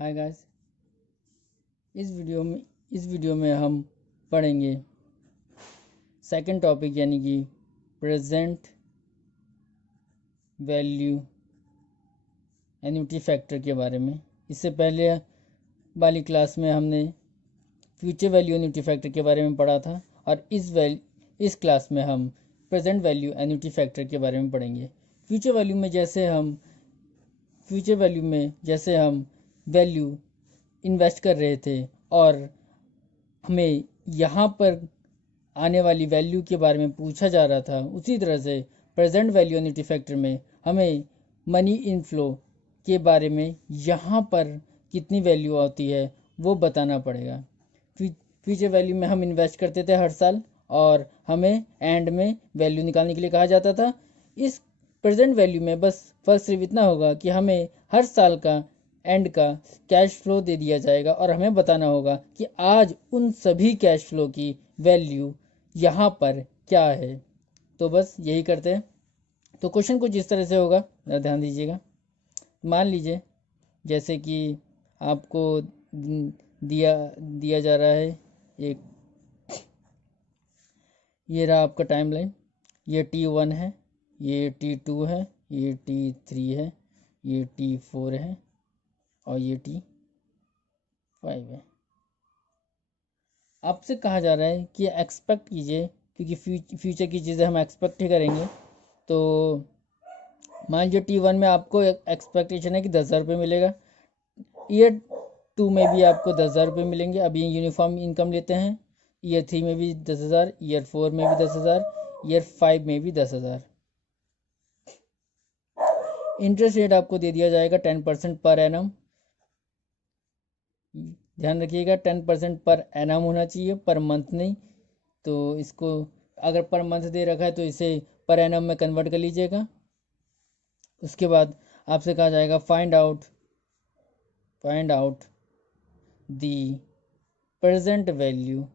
Hi guys. इस video में हम पढ़ेंगे सेकंड टॉपिक यानी कि प्रेजेंट वैल्यू एन्युटी फैक्टर के बारे में। इससे पहले वाली क्लास में हमने फ्यूचर वैल्यू एन्युटी फैक्टर के बारे में पढ़ा था और इस क्लास में हम प्रेजेंट वैल्यू एन्युटी फैक्टर के बारे में पढ़ेंगे। फ्यूचर वैल्यू में जैसे हम वैल्यू इन्वेस्ट कर रहे थे और हमें यहाँ पर आने वाली वैल्यू के बारे में पूछा जा रहा था, उसी तरह से प्रेजेंट वैल्यू एन्युटी फैक्टर में हमें मनी इनफ्लो के बारे में यहाँ पर कितनी वैल्यू आती है वो बताना पड़ेगा। फ्यूचर वैल्यू में हम इन्वेस्ट करते थे हर साल और हमें एंड में वैल्यू निकालने के लिए कहा जाता था। इस प्रेजेंट वैल्यू में बस फर्क सिर्फ इतना होगा कि हमें हर साल का एंड का कैश फ्लो दे दिया जाएगा और हमें बताना होगा कि आज उन सभी कैश फ्लो की वैल्यू यहाँ पर क्या है। तो बस यही करते हैं। तो क्वेश्चन कुछ इस तरह से होगा, ध्यान दीजिएगा। मान लीजिए जैसे कि आपको दिया जा रहा है एक, ये रहा आपका टाइमलाइन। ये T1 है, ये T2 है, ये T3 है, ये T4 है और ये T5 है। आपसे कहा जा रहा है कि एक्सपेक्ट कीजिए, क्योंकि फ्यूचर की चीज़ें हम एक्सपेक्ट ही करेंगे। तो मान लीजिए T1 में आपको एक्सपेक्टेशन है कि 10,000 रुपये मिलेगा। ईयर 2 में भी आपको 10,000 रुपये मिलेंगे। अभी यूनिफॉर्म इनकम लेते हैं। ईयर 3 में भी 10,000, ईयर 4 में भी 10,000, ईयर 5 में भी 10,000। इंटरेस्ट रेट आपको दे दिया जाएगा 10% पर एनम। ध्यान रखिएगा 10% पर एनम होना चाहिए, पर मंथ नहीं। तो इसको अगर पर मंथ दे रखा है तो इसे पर एनम में कन्वर्ट कर लीजिएगा। उसके बाद आपसे कहा जाएगा find out the present value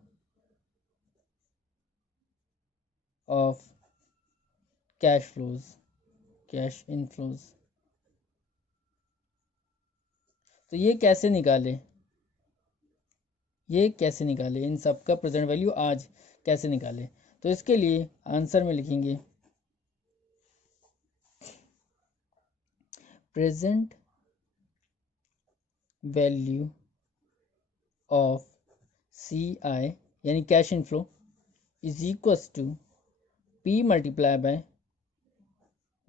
of cash inflows. तो ये कैसे निकाले इन सब का प्रेजेंट वैल्यू आज कैसे निकाले। तो इसके लिए आंसर में लिखेंगे प्रेजेंट वैल्यू ऑफ CI यानी cash inflow is equals to P multiply by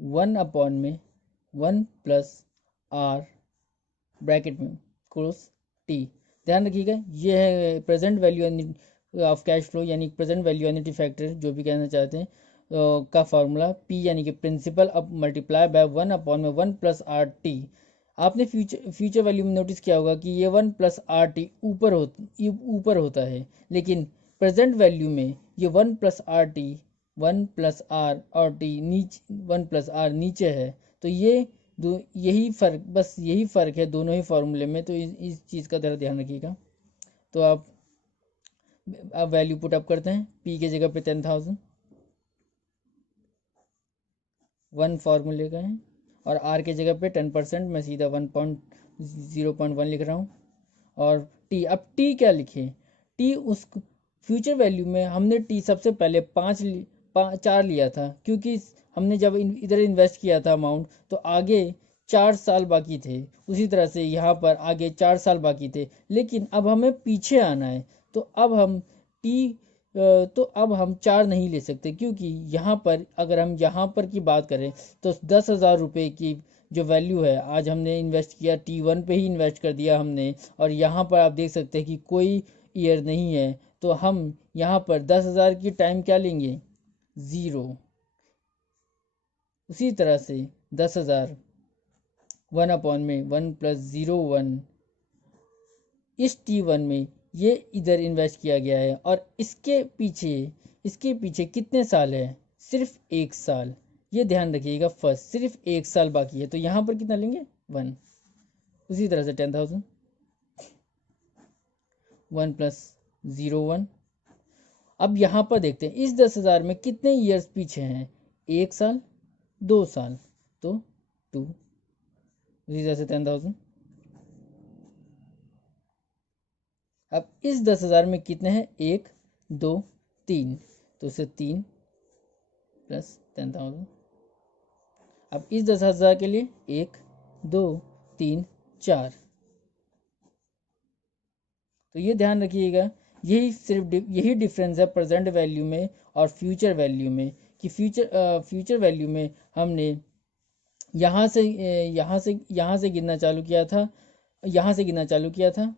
1 plus R bracket में क्लोज T। ध्यान रखिएगा ये है present value of cash flow यानी प्रेजेंट वैल्यू एन्युटी फैक्टर जो भी कहना चाहते हैं का फार्मूला P यानी कि प्रिंसिपल अब multiply by 1 plus R T. आपने फ्यूचर वैल्यू में नोटिस किया होगा कि ये 1 प्लस आर टी ऊपर होता है, लेकिन प्रेजेंट वैल्यू में ये 1 प्लस आर और टी नीचे 1 प्लस आर नीचे है। तो यही फ़र्क है दोनों ही फार्मूले में। तो इस चीज़ का ध्यान रखिएगा। तो आप वैल्यू पुट अप करते हैं। P के जगह पे 10,000 1 फार्मूले का है और R के जगह पे 10% मैं सीधा 1.0.1 लिख रहा हूँ। और T, अब T क्या लिखे? T उस फ्यूचर वैल्यू में हमने T सबसे पहले 4 लिया था, क्योंकि हमने जब इधर इन्वेस्ट किया था अमाउंट तो आगे 4 साल बाकी थे। उसी तरह से यहाँ पर आगे 4 साल बाकी थे, लेकिन अब हमें पीछे आना है। तो अब हम 4 नहीं ले सकते, क्योंकि यहाँ पर अगर हम यहाँ पर की बात करें तो 10,000 रुपये की जो वैल्यू है आज हमने इन्वेस्ट किया T1 पे ही इन्वेस्ट कर दिया हमने। और यहाँ पर आप देख सकते हैं कि कोई ईयर नहीं है, तो हम यहाँ पर 10,000 की टाइम क्या लेंगे? 0। उसी तरह से 10,000 1 प्लस 0.1 इस T1 में ये इधर इन्वेस्ट किया गया है और इसके पीछे कितने साल है? सिर्फ 1 साल। ये ध्यान रखिएगा, फर्स्ट सिर्फ 1 साल बाकी है, तो यहाँ पर कितना लेंगे? 1। उसी तरह से 10,000 1 प्लस 0.1। अब यहाँ पर देखते हैं इस 10,000 में कितने ईयर्स पीछे हैं? 1 साल, 2 साल, तो 2। उसी तरह से 10,000 अब इस 10,000 में कितने हैं, 1 2 3, तो उसे 3 प्लस 10,000। अब इस 10,000 के लिए 1 2 3 4, तो ये ध्यान रखिएगा, यही डिफरेंस है प्रेजेंट वैल्यू में और फ्यूचर वैल्यू में, कि फ्यूचर वैल्यू में हमने यहाँ से गिनना चालू किया था, यहाँ से गिनना चालू किया था,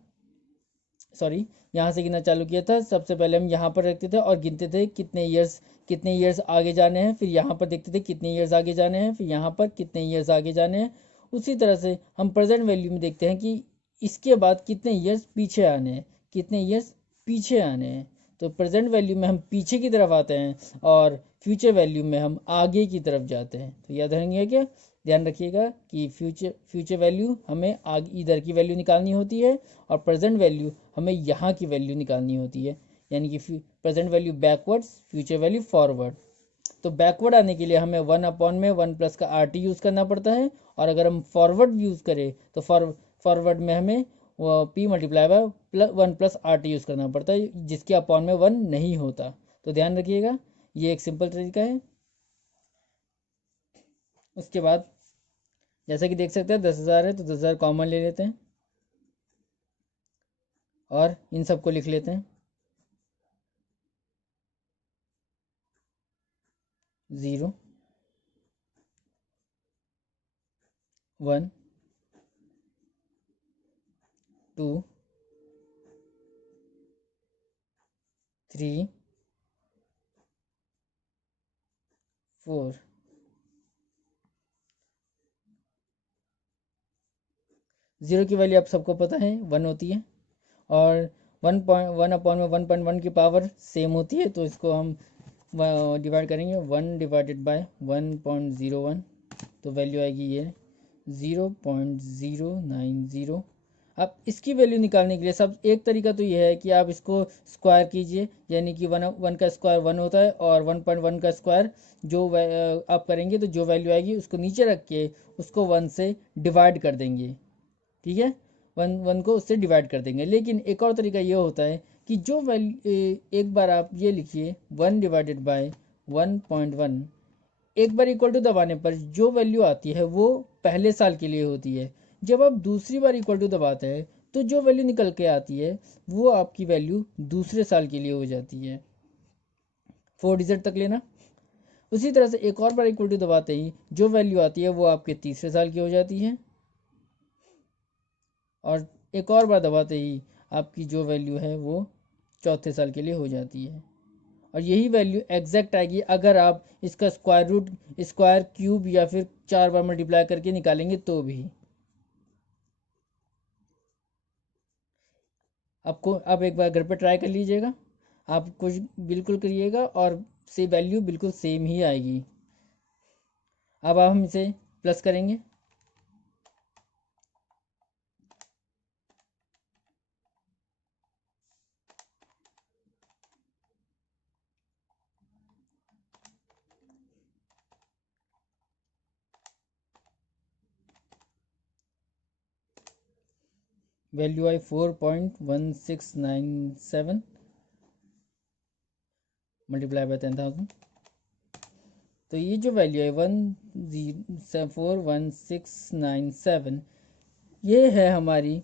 सॉरी, यहाँ से गिनना चालू किया था। सबसे पहले हम यहाँ पर रखते थे और गिनते थे कितने ईयर्स आगे जाने हैं, फिर यहाँ पर देखते थे कितने ईयर्स आगे जाने हैं, फिर यहाँ पर कितने ईयर्स आगे जाने हैं। उसी तरह से हम प्रेजेंट वैल्यू में देखते हैं कि इसके बाद कितने ईयर्स पीछे आने हैं, कितने ईयर्स पीछे आने हैं। तो प्रेजेंट वैल्यू में हम पीछे की तरफ आते हैं और फ्यूचर वैल्यू में हम आगे की तरफ जाते हैं। तो याद रखेंगे क्या, ध्यान रखिएगा कि फ्यूचर वैल्यू हमें आगे इधर की वैल्यू निकालनी होती है और प्रेजेंट वैल्यू हमें यहाँ की वैल्यू निकालनी होती है, यानी कि present value backwards, future value forward. तो बैकवर्ड आने के लिए हमें 1/1 का RT यूज़ करना पड़ता है, और अगर हम फॉरवर्ड यूज़ करें तो फॉरवर्ड में हमें P multiply bye 1+RT use करना पड़ता है, जिसके अपॉन में 1 नहीं होता। तो ध्यान रखिएगा, ये एक सिंपल तरीका है। उसके बाद जैसा कि देख सकते हैं 10,000 है, तो 10,000 कॉमन ले लेते हैं और इन सबको लिख लेते हैं। 0 1 2 3 4, 0 की वैल्यू आप सबको पता है 1 होती है, और 1/1 की पावर सेम होती है, तो इसको हम डिवाइड करेंगे 1 डिवाइडेड बाय 1.01, तो वैल्यू आएगी ये 0.090। अब इसकी वैल्यू निकालने के लिए सब एक तरीका तो ये है कि आप इसको स्क्वायर कीजिए, यानी कि 1 का स्क्वायर 1 होता है, और 1.1 का स्क्वायर जो आप करेंगे तो जो वैल्यू आएगी उसको नीचे रख के उसको 1 से डिवाइड कर देंगे, ठीक है, 1 को उससे डिवाइड कर देंगे। लेकिन एक और तरीका ये होता है कि जो वैल्यू, एक बार आप ये लिखिए 1 डिवाइडेड बाय 1.1, एक बार इक्वल टू दबाने पर जो वैल्यू आती है वो पहले साल के लिए होती है। जब आप दूसरी बार इक्वल टू दबाते हैं तो जो वैल्यू निकल के आती है वो आपकी वैल्यू दूसरे साल के लिए हो जाती है, 4 डिजिट तक लेना। उसी तरह से एक और बार इक्वल टू दबाते ही जो वैल्यू आती है वो आपके तीसरे साल की हो जाती है, और एक और बार दबाते ही आपकी जो वैल्यू है वो चौथे साल के लिए हो जाती है। और यही वैल्यू एग्जैक्ट आएगी अगर आप इसका स्क्वायर रूट, स्क्वायर क्यूब या फिर 4 बार मल्टीप्लाई करके निकालेंगे तो भी। आपको आप एक बार घर पे ट्राई कर लीजिएगा, आप कुछ बिल्कुल करिएगा और से वैल्यू बिल्कुल सेम ही आएगी। अब हम इसे प्लस करेंगे, वैल्यू आई 4.1697 मल्टीप्लाई बाय 10,000। तो ये जो वैल्यू है 1041697, ये है हमारी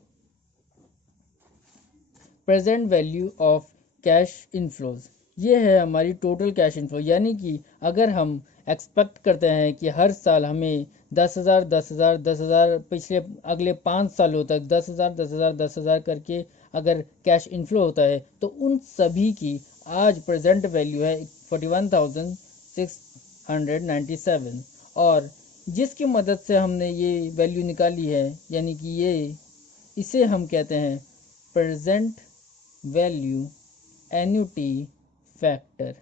present value of cash inflows. ये है हमारी टोटल कैश इनफ्लो, यानी कि अगर हम एक्सपेक्ट करते हैं कि हर साल हमें 10,000 10,000 10,000 पिछले अगले 5 सालों तक 10,000 10,000 10,000 करके अगर कैश इनफ्लो होता है, तो उन सभी की आज प्रेजेंट वैल्यू है 41,697, और जिसकी मदद से हमने ये वैल्यू निकाली है, यानी कि इसे हम कहते हैं प्रेजेंट वैल्यू एन्युटी फैक्टर।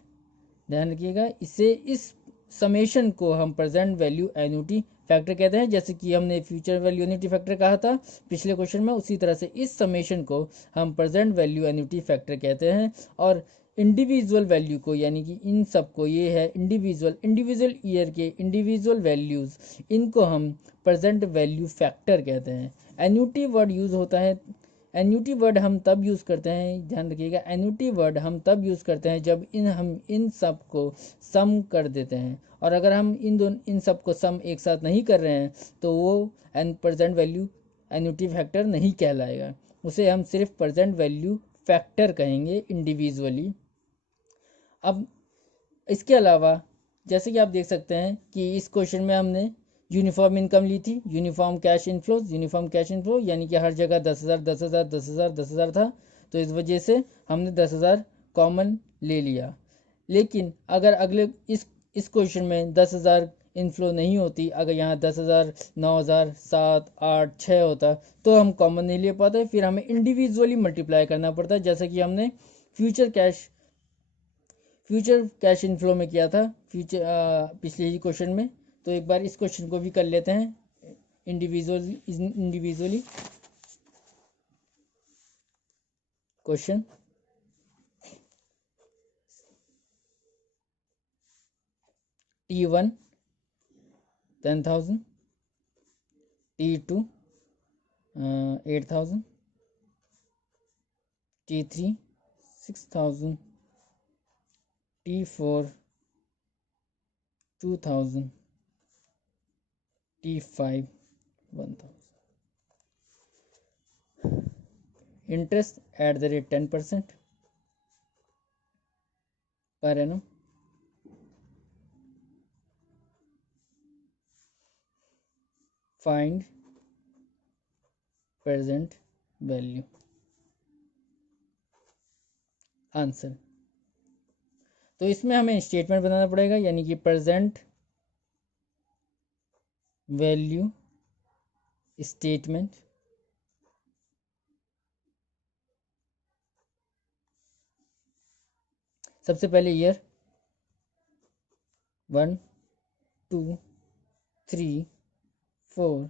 ध्यान रखिएगा, इस समेशन को हम प्रेजेंट वैल्यू एन्युटी फैक्टर कहते हैं, जैसे कि हमने फ्यूचर वैल्यू एन्युटी फैक्टर कहा था पिछले क्वेश्चन में, उसी तरह से इस समेशन को हम प्रेजेंट वैल्यू एन्युटी फैक्टर कहते हैं। और इंडिविजुअल वैल्यू को, यानी कि इन सबको, ये है इंडिविजुअल ईयर के इंडिविजुअल वैल्यूज, इनको हम प्रेजेंट वैल्यू फैक्टर कहते हैं। एन्युटी वर्ड यूज होता है एन्यूटी वर्ड हम तब यूज़ करते हैं, ध्यान रखिएगा, एन्यूटी वर्ड हम तब यूज़ करते हैं जब हम इन सब को सम कर देते हैं, और अगर हम इन सब को सम एक साथ नहीं कर रहे हैं तो वो प्रेजेंट वैल्यू एन्यूटी फैक्टर नहीं कहलाएगा, उसे हम सिर्फ प्रेजेंट वैल्यू फैक्टर कहेंगे इंडिविजुअली। अब इसके अलावा जैसे कि आप देख सकते हैं कि इस क्वेश्चन में हमने यूनिफॉर्म इनकम ली थी, यूनिफॉर्म कैश इनफ्लो, यानी कि हर जगह 10,000 10,000 10,000 10,000 था, तो इस वजह से हमने 10,000 कॉमन ले लिया। लेकिन अगर अगले इस क्वेश्चन में 10,000 इनफ्लो नहीं होती, अगर यहाँ 10,000 9,000 7 8 6 होता तो हम कॉमन नहीं ले पाते, फिर हमें इंडिविजुअली मल्टीप्लाई करना पड़ता है, जैसे कि हमने फ्यूचर कैश इनफ्लो में किया था पिछले ही क्वेश्चन में। तो एक बार इस क्वेश्चन को भी कर लेते हैं individually. Question T1 10,000, T2 8,000, T3 6,000, T4 2,000, T5 1,000। Interest at the rate 10% per annum. Find present value. Answer, तो इसमें हमें स्टेटमेंट बनाना पड़ेगा, यानी कि प्रेजेंट वैल्यू स्टेटमेंट। सबसे पहले ईयर 1 2 3 4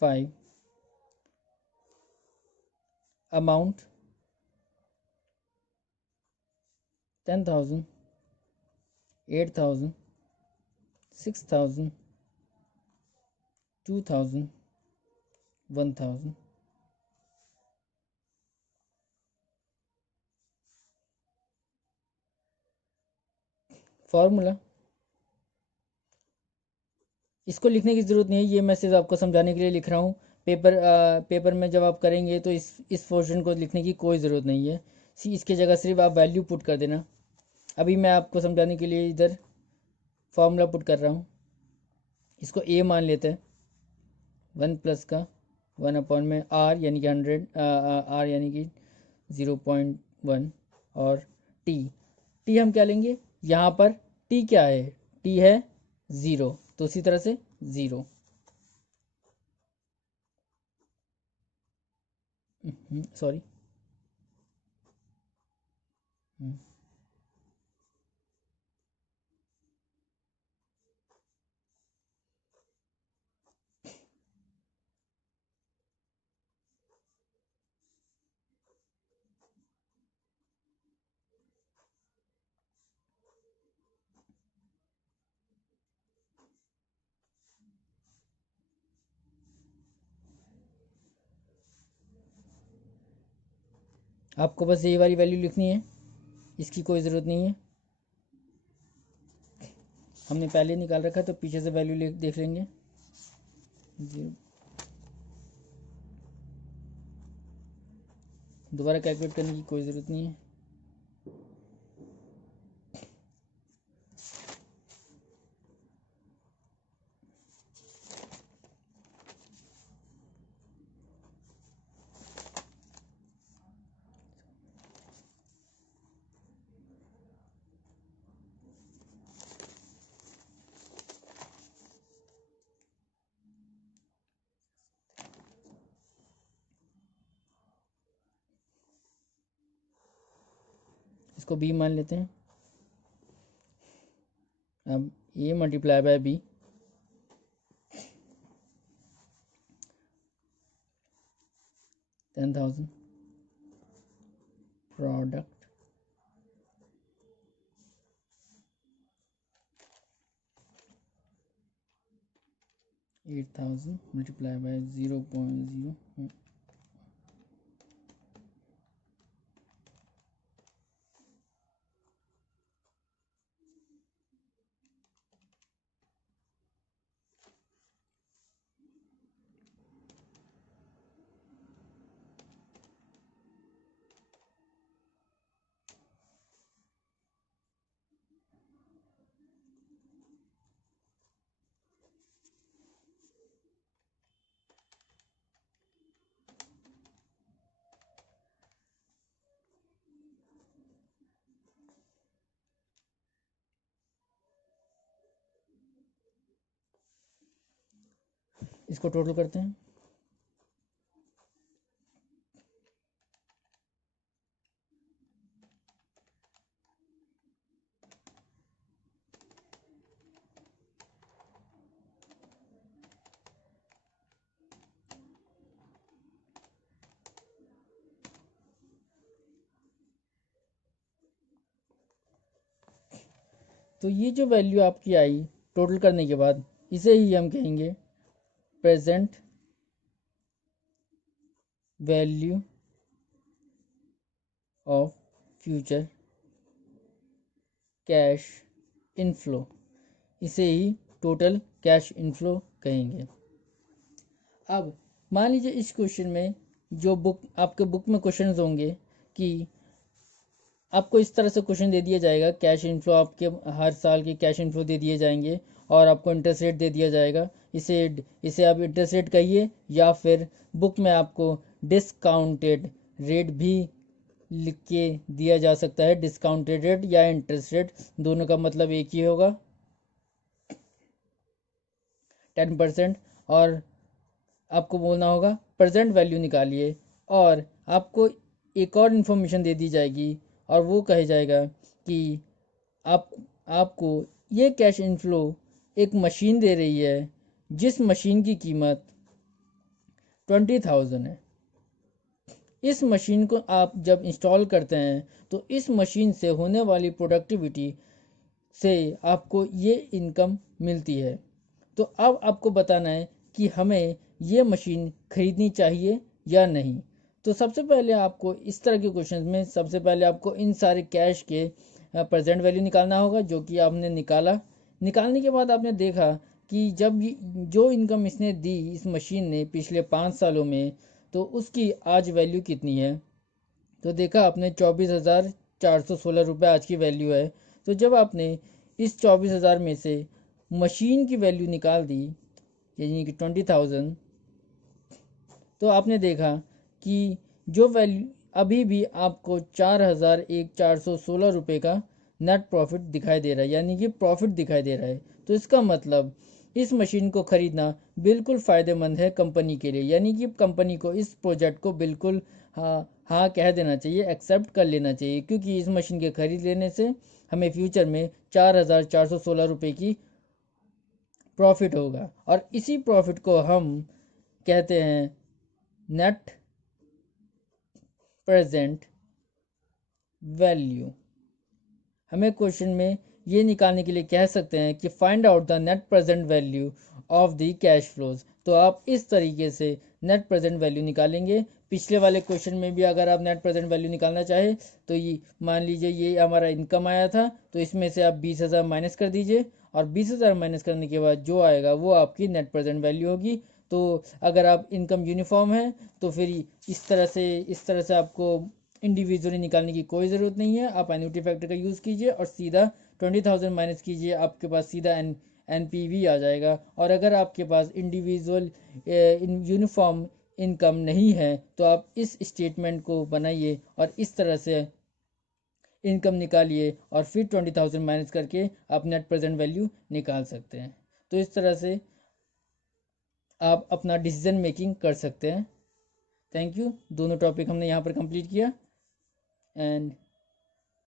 5, अमाउंट 10,000 8,000 6,000 2,000 1,000। फॉर्मूला, इसको लिखने की ज़रूरत नहीं है, ये मैं सिर्फ आपको समझाने के लिए लिख रहा हूँ। पेपर में जब आप करेंगे तो इस पोर्शन को लिखने की कोई ज़रूरत नहीं है, इसके जगह सिर्फ आप वैल्यू पुट कर देना। अभी मैं आपको समझाने के लिए इधर फॉर्मूला पुट कर रहा हूँ। इसको ए मान लेते हैं, 1 प्लस का 1 अपॉन में आर यानी कि 100, आर यानी कि 0.1, और टी हम क्या लेंगे, यहाँ पर टी क्या है, टी है 0, तो उसी तरह से 0। सॉरी, आपको बस ये वाली वैल्यू लिखनी है, इसकी कोई ज़रूरत नहीं है, हमने पहले निकाल रखा है, तो पीछे से वैल्यू देख लेंगे। दोबारा कैलकुलेट करने की कोई ज़रूरत नहीं है। इसको बी मान लेते हैं। अब A multiply by B, 10,000 product 8,000 multiply by 0.0, इसको टोटल करते हैं। तो ये जो वैल्यू आपकी आई टोटल करने के बाद, इसे ही हम कहेंगे present value of future cash inflow, इसे ही टोटल कैश इनफ्लो कहेंगे। अब मान लीजिए इस क्वेश्चन में जो आपके बुक में क्वेश्चंस होंगे कि आपको इस तरह से क्वेश्चन दे दिया जाएगा, कैश इनफ्लो आपके हर साल के कैश इनफ्लो दे दिए जाएंगे और आपको इंटरेस्ट रेट दे दिया जाएगा। इसे आप इंटरेस्ट रेट कहिए या फिर बुक में आपको डिस्काउंटेड रेट भी लिख के दिया जा सकता है। डिस्काउंटेड रेट या इंटरेस्ट रेट दोनों का मतलब एक ही होगा, 10%। और आपको बोलना होगा प्रेजेंट वैल्यू निकालिए, और आपको एक और इन्फॉर्मेशन दे दी जाएगी और वो कहे जाएगा कि आपको ये कैश इनफ्लो एक मशीन दे रही है जिस मशीन की कीमत 20,000 है। इस मशीन को आप जब इंस्टॉल करते हैं तो इस मशीन से होने वाली प्रोडक्टिविटी से आपको ये इनकम मिलती है। तो अब आपको बताना है कि हमें ये मशीन खरीदनी चाहिए या नहीं। तो सबसे पहले आपको इस तरह के क्वेश्चन में सबसे पहले आपको इन सारे कैश के प्रेजेंट वैल्यू निकालना होगा, जो कि आपने निकालने के बाद आपने देखा कि जब जो इनकम इसने दी इस मशीन ने पिछले 5 सालों में, तो उसकी आज वैल्यू कितनी है। तो देखा आपने 24,416 रुपये आज की वैल्यू है। तो जब आपने इस 24,000 में से मशीन की वैल्यू निकाल दी यानी कि 20,000, तो आपने देखा कि जो वैल्यू अभी भी आपको 4,416 रुपये का नेट प्रॉफिट दिखाई दे रहा है, यानी कि प्रॉफिट दिखाई दे रहा है। तो इसका मतलब इस मशीन को ख़रीदना बिल्कुल फ़ायदेमंद है कंपनी के लिए, यानी कि कंपनी को इस प्रोजेक्ट को बिल्कुल हाँ कह देना चाहिए, एक्सेप्ट कर लेना चाहिए, क्योंकि इस मशीन के खरीद लेने से हमें फ्यूचर में 4,416 रुपये की प्रॉफिट होगा। और इसी प्रॉफिट को हम कहते हैं नेट प्रेजेंट वैल्यू। हमें क्वेश्चन में ये निकालने के लिए कह सकते हैं कि find out the net present value of the cash flows. तो आप इस तरीके से नेट प्रेजेंट वैल्यू निकालेंगे। पिछले वाले क्वेश्चन में भी अगर आप नेट प्रेजेंट वैल्यू निकालना चाहे तो ये मान लीजिए ये हमारा इनकम आया था, तो इसमें से आप 20,000 माइनस कर दीजिए, और 20,000 माइनस करने के बाद जो आएगा वो आपकी नेट प्रेजेंट वैल्यू होगी। तो अगर आप इनकम यूनिफॉर्म है तो फिर इस तरह से आपको इंडिविजुअली निकालने की कोई ज़रूरत नहीं है। आप एन्युटी फैक्टर का यूज़ कीजिए और सीधा 20,000 माइनस कीजिए, आपके पास सीधा एनपीवी आ जाएगा। और अगर आपके पास इंडिविजुअल यूनिफॉर्म इनकम नहीं है तो आप इस स्टेटमेंट को बनाइए और इस तरह से इनकम निकालिए और फिर 20,000 माइनस करके आप नेट प्रेजेंट वैल्यू निकाल सकते हैं। तो इस तरह से आप अपना डिसीजन मेकिंग कर सकते हैं। Thank you. दोनों टॉपिक हमने यहाँ पर कंप्लीट किया एंड